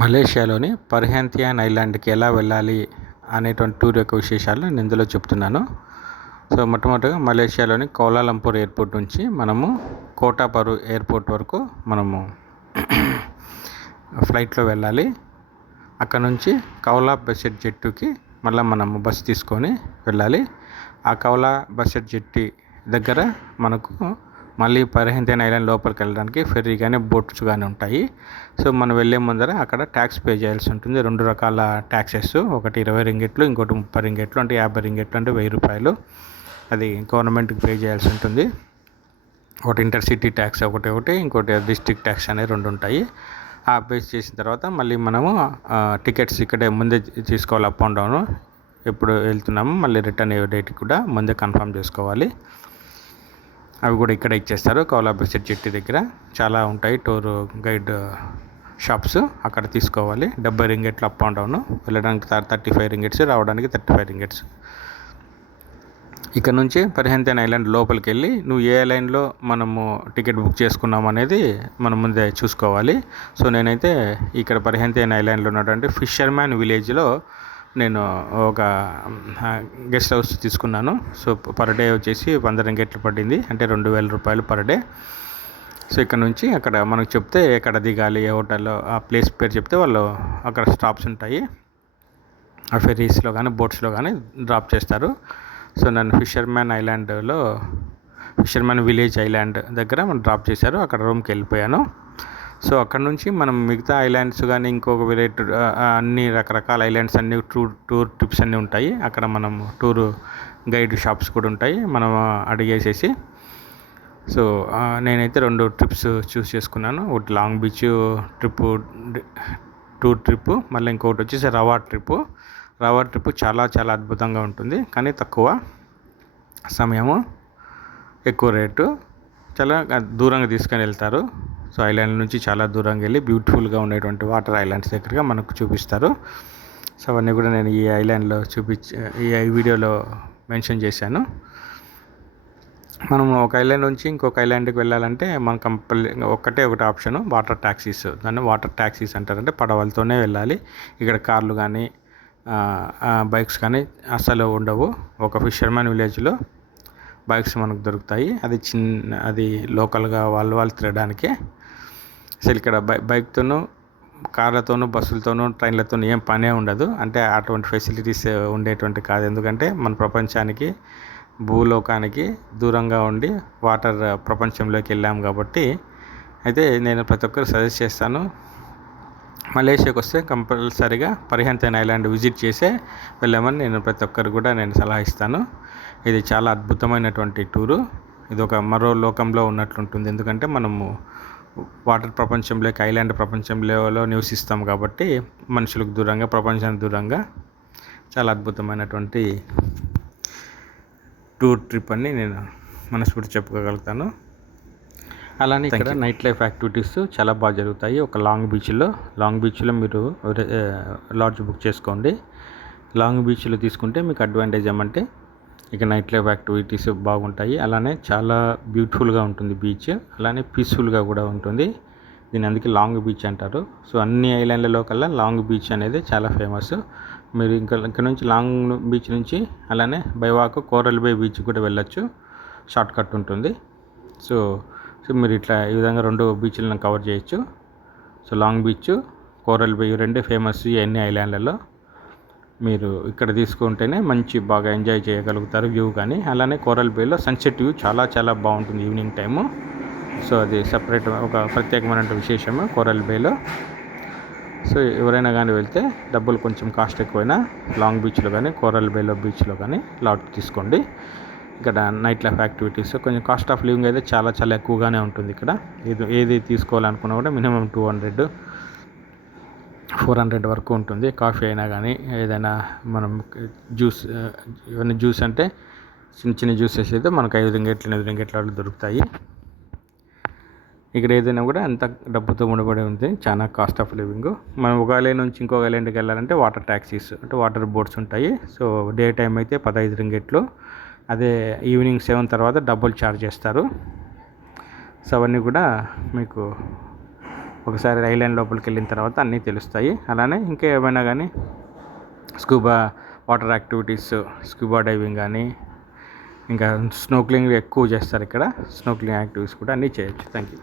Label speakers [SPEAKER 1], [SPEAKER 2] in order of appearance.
[SPEAKER 1] మలేషియాలోని పర్హెంతియాన్ ఐలాండ్కి ఎలా వెళ్ళాలి అనేటువంటి టూర్ యొక్క విశేషాలు నేను ఇందులో చెప్తున్నాను. సో మొట్టమొదటిగా మలేషియాలోని కౌలాలంపూర్ ఎయిర్పోర్ట్ నుంచి మనము కోటాపరు ఎయిర్పోర్ట్ వరకు మనము ఫ్లైట్లో వెళ్ళాలి. అక్కడ నుంచి కౌలా బసెట్ జెట్టుకి మళ్ళీ మనము బస్ తీసుకొని వెళ్ళాలి. ఆ కౌలా బసెట్ జెట్టి దగ్గర మనకు మళ్ళీ పర్హెంతియాన్ ఐలాండ్ లోపలికి వెళ్ళడానికి ఫెర్రీ కానీ బోట్స్ కానీ ఉంటాయి. సో మనం వెళ్ళే ముందర అక్కడ ట్యాక్స్ పే చేయాల్సి ఉంటుంది. రెండు రకాల ట్యాక్సెస్ ఒకటి ఇరవై రింగెట్లు ఇంకోటి ముప్పై రింగెట్లు అంటే యాభై రింగెట్లు అంటే వెయ్యి రూపాయలు అది గవర్నమెంట్కి పే చేయాల్సి ఉంటుంది. ఒకటి ఇంటర్సిటీ ట్యాక్స్ ఒకటి ఒకటి ఇంకోటి డిస్ట్రిక్ట్ ట్యాక్స్ అనేవి రెండు ఉంటాయి. ఆ పే చేసిన తర్వాత మళ్ళీ మనము టికెట్స్ ఇక్కడే ముందే తీసుకోవాలి అప్ అండ్ డౌన్ ఎప్పుడు వెళ్తున్నాము మళ్ళీ రిటర్న్ డేట్ కూడా ముందే కన్ఫర్మ్ చేసుకోవాలి. అవి కూడా ఇక్కడ ఇచ్చేస్తారు. కౌలాబెసెట్ చెట్టు దగ్గర. చాలా ఉంటాయి టూర్ గైడ్ షాప్స్. అక్కడ తీసుకోవాలి. డెబ్బై రింగెట్లు అప్ అండ్ డౌన్. వెళ్ళడానికి థర్టీ ఫైవ్ రింగెట్స్ రావడానికి థర్టీ ఫైవ్ రింగెట్స్. ఇక్కడ నుంచి పరిహంతన్ ఐలాండ్ లోపలికి వెళ్ళి నువ్వు ఏ లైన్లో మనము టికెట్ బుక్ చేసుకున్నాం అనేది మనం ముందే చూసుకోవాలి. సో నేనైతే ఇక్కడ పరిహంతన్ ఐలాండ్లో ఉన్నటువంటి ఫిషర్మ్యాన్ విలేజ్లో నేను ఒక గెస్ట్ హౌస్ తీసుకున్నాను. సో పర్ డే వచ్చేసి వంద రింగెట్లు పడింది. అంటే రెండు వేల రూపాయలు పర్ డే. సో ఇక్కడ నుంచి అక్కడ మనకు చెప్తే ఎక్కడ దిగాలి ఏ హోటల్లో ఆ ప్లేస్ పేరు చెప్తే వాళ్ళు అక్కడ స్టాప్స్ ఉంటాయి. ఆ ఫెరీస్లో కానీ బోట్స్లో కానీ డ్రాప్ చేస్తారు. సో నన్ను ఫిషర్మ్యాన్ ఐలాండ్లో ఫిషర్మ్యాన్ విలేజ్ ఐలాండ్ దగ్గర మనం డ్రాప్ చేశారు. అక్కడ రూమ్కి వెళ్ళిపోయాను. సో అక్కడ నుంచి మనం మిగతా ఐలాండ్స్ కానీ ఇంకొక వెరైటీ అన్ని రకరకాల ఐలాండ్స్ అన్ని టూర్ టూర్ ట్రిప్స్ అన్నీ ఉంటాయి. అక్కడ మనం టూర్ గైడ్ షాప్స్ కూడా ఉంటాయి. మనం అడిగేసేసి. సో నేనైతే రెండు ట్రిప్స్ చూస్ చేసుకున్నాను. ఒకటి Long Beach trip tour trip మళ్ళీ ఇంకొకటి వచ్చేసి రవా ట్రిప్ రవా ట్రిప్ చాలా చాలా అద్భుతంగా ఉంటుంది. కానీ తక్కువ సమయము ఎక్కువ రేటు. చాలా దూరంగా తీసుకొని వెళ్తారు. సో ఐలాండ్ నుంచి చాలా దూరంగా వెళ్ళి బ్యూటిఫుల్గా ఉండేటువంటి వాటర్ ఐలాండ్స్ దగ్గరగా మనకు చూపిస్తారు. సో అవన్నీ కూడా నేను ఈ ఐలాండ్లో చూపించి ఈ వీడియోలో మెన్షన్ చేశాను. మనం ఒక ఐలాండ్ నుంచి ఇంకొక ఐలాండ్కి వెళ్ళాలంటే మనం కంపల్ ఒక్కటే ఒకటి ఆప్షన్ వాటర్ ట్యాక్సీస్ దాన్ని వాటర్ ట్యాక్సీస్ అంటారంటే పడవలతోనే వెళ్ళాలి. ఇక్కడ కార్లు కానీ బైక్స్ కానీ అస్సలు ఉండవు. ఒక ఫిషర్మెన్ విలేజ్లో బైక్స్ మనకు దొరుకుతాయి. అది చిన్న అది లోకల్గా వాళ్ళు వాళ్ళు తిరగడానికే అసలు ఇక్కడ బై బైక్తోనూ కార్లతోనూ బస్సులతోనూ ట్రైన్లతోనూ ఏం పనే ఉండదు. అంటే అటువంటి ఫెసిలిటీస్ ఉండేటువంటి కాదు. ఎందుకంటే మన ప్రపంచానికి భూలోకానికి దూరంగా ఉండి వాటర్ ప్రపంచంలోకి వెళ్ళాం కాబట్టి అయితే నేను ప్రతి ఒక్కరు సజెస్ట్ చేస్తాను. మలేషియాకి వస్తే కంపల్సరీగా పరిహంతన్ ఐలాండ్ విజిట్ చేసే వెళ్ళామని నేను ప్రతి ఒక్కరు కూడా నేను సలహా ఇస్తాను. ఇది చాలా అద్భుతమైనటువంటి టూరు. ఇది ఒక మరో లోకంలో ఉన్నట్లుంటుంది. ఎందుకంటే మనము వాటర్ ప్రపంచంలోకి ఐలాండ్ ప్రపంచంలో నివసిస్తాం కాబట్టి మనుషులకు దూరంగా ప్రపంచానికి దూరంగా చాలా అద్భుతమైనటువంటి టూర్ ట్రిప్ అని నేను మనస్ఫూర్తి చెప్పుకోగలుగుతాను. అలానే ఇక్కడ నైట్ లైఫ్ యాక్టివిటీస్ చాలా బాగా జరుగుతాయి. ఒక లాంగ్ బీచ్లో లాంగ్ బీచ్లో మీరు లాడ్జ్ బుక్ చేసుకోండి. లాంగ్ బీచ్లో తీసుకుంటే మీకు అడ్వాంటేజ్ ఏమంటే ఇక నైట్ లైఫ్ యాక్టివిటీస్ బాగుంటాయి. అలానే చాలా బ్యూటిఫుల్గా ఉంటుంది బీచ్ అలానే పీస్ఫుల్గా కూడా ఉంటుంది. దీని అందుకే లాంగ్ బీచ్ అంటారు. సో అన్ని ఐలాండ్లలో కల్లా లాంగ్ బీచ్ అనేది చాలా ఫేమస్ మీరు ఇంకా ఇక్కడ నుంచి లాంగ్ బీచ్ నుంచి అలానే బైవాక్ కోరల్ బే బీచ్ కూడా వెళ్ళొచ్చు. షార్ట్ కట్ ఉంటుంది. సో సో మీరు ఇట్లా ఈ విధంగా రెండు బీచ్లను కవర్ చేయొచ్చు. So Long Beach Coral Bay రెండే ఫేమస్ ఈ అన్ని ఐలాండ్లలో మీరు ఇక్కడ తీసుకుంటేనే మంచి బాగా ఎంజాయ్ చేయగలుగుతారు వ్యూ కానీ. అలానే కోరల్ బేలో సన్సెట్ వ్యూ చాలా చాలా బాగుంటుంది ఈవినింగ్ టైము. సో అది సపరేట్ ఒక ప్రత్యేకమైన విశేషము కోరల్ బేలో. సో ఎవరైనా కానీ వెళ్తే డబ్బులు కొంచెం కాస్ట్ ఎక్కువైనా లాంగ్ బీచ్లో కానీ కోరల్ బేలో బీచ్లో కానీ లాట్ తీసుకోండి. ఇక్కడ నైట్ లైఫ్ యాక్టివిటీస్ కొంచెం కాస్ట్ ఆఫ్ లివింగ్ అయితే చాలా చాలా ఎక్కువగానే ఉంటుంది ఇక్కడ. ఏది ఏది తీసుకోవాలనుకున్నా కూడా minimum two hundred four hundred వరకు ఉంటుంది. కాఫీ అయినా కానీ ఏదైనా మనం జ్యూస్ ఇవన్నీ జ్యూస్ అంటే చిన్న చిన్న జ్యూసెస్ అయితే మనకు ఐదు రింగెట్లు ఎనిమిది రింగెట్ల దొరుకుతాయి. ఇక్కడ ఏదైనా కూడా అంత డబ్బుతో ముడిపడి ఉంది చాలా కాస్ట్ ఆఫ్ లివింగ్ మనం ఒక ఐలాండ్ నుంచి ఇంకో ఐలాండ్కి వెళ్ళాలంటే వాటర్ ట్యాక్సీస్ అంటే వాటర్ బోట్స్ ఉంటాయి. సో డే టైం అయితే పదహైదు రింగెట్లు అదే ఈవినింగ్ సెవెన్ తర్వాత డబ్బులు ఛార్జ్ చేస్తారు. సో అవన్నీ కూడా మీకు ఒకసారి ఐలాండ్ లోపలికి వెళ్ళిన తర్వాత అన్నీ తెలుస్తాయి. అలానే ఇంకా ఏమైనా కానీ scuba water activities scuba diving కానీ ఇంకా స్నోక్లింగ్ ఎక్కువ చేస్తారు ఇక్కడ. స్నోక్లింగ్ యాక్టివిటీస్ కూడా అన్నీ చేయొచ్చు. Thank you